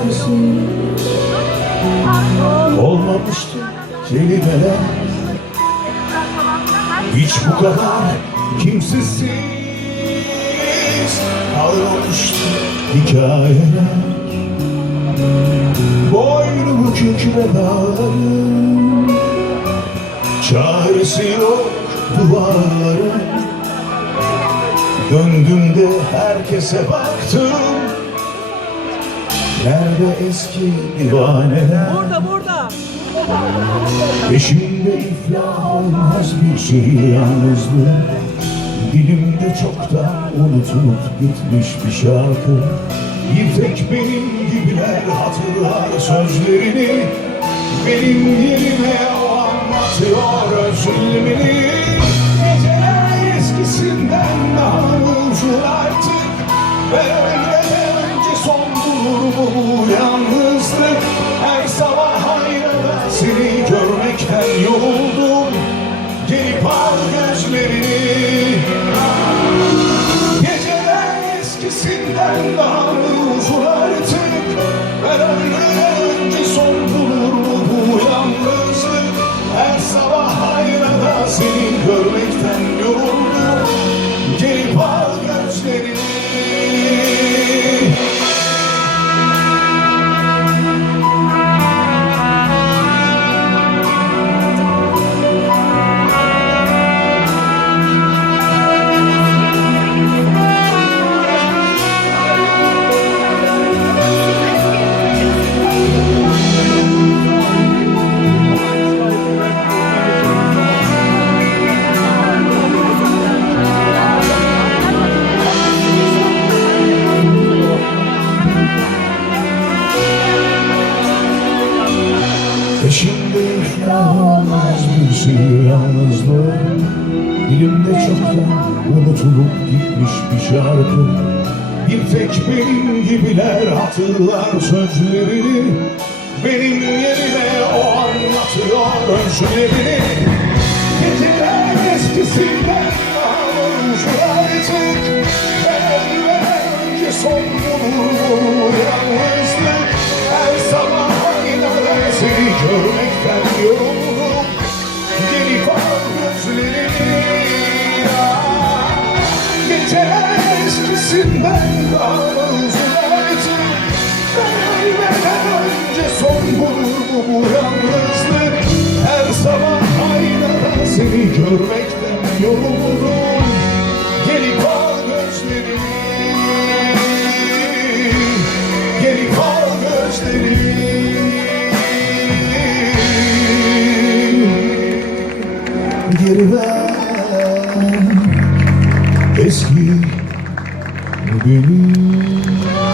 çaresi Olmamıştı. Kelimeler Hiç bu kadar kimsesiz Kalmamıştı hikayeler. Boynumu kükre dağlarım Çaresi yok duvarların Döndüm de herkese baktım Nerede eski divaneler Burada burada. Peşimde iflah olmaz bir şey yalnızlık. Dilimde çoktan unutulup gitmiş bir şarkı. Bir tek benim gibiler hatırlar sözlerini. Benim yerime bu yalnızlık Her sabah aynada seni görmekten yoruldum. Gelip al gözlerini. Geceler eskisinden daha uzun artık? Ben önce son bulur mu bu yalnızlık? Her sabah aynada seni şey yalnızlık Dilimde çoktan unutulup gitmiş bir şarkı. Bir tek benim gibiler hatırlar sözlerini. Benim yerime o anlatıyor özlemini Geceler eskisinden daha Artık Ben ölmeden önce son bulur bu yalnızlık. Her sabah aynada seni görmekten yoruldum Gelip al gözlerini Gelip al gözlerini Geri ver. Eski benim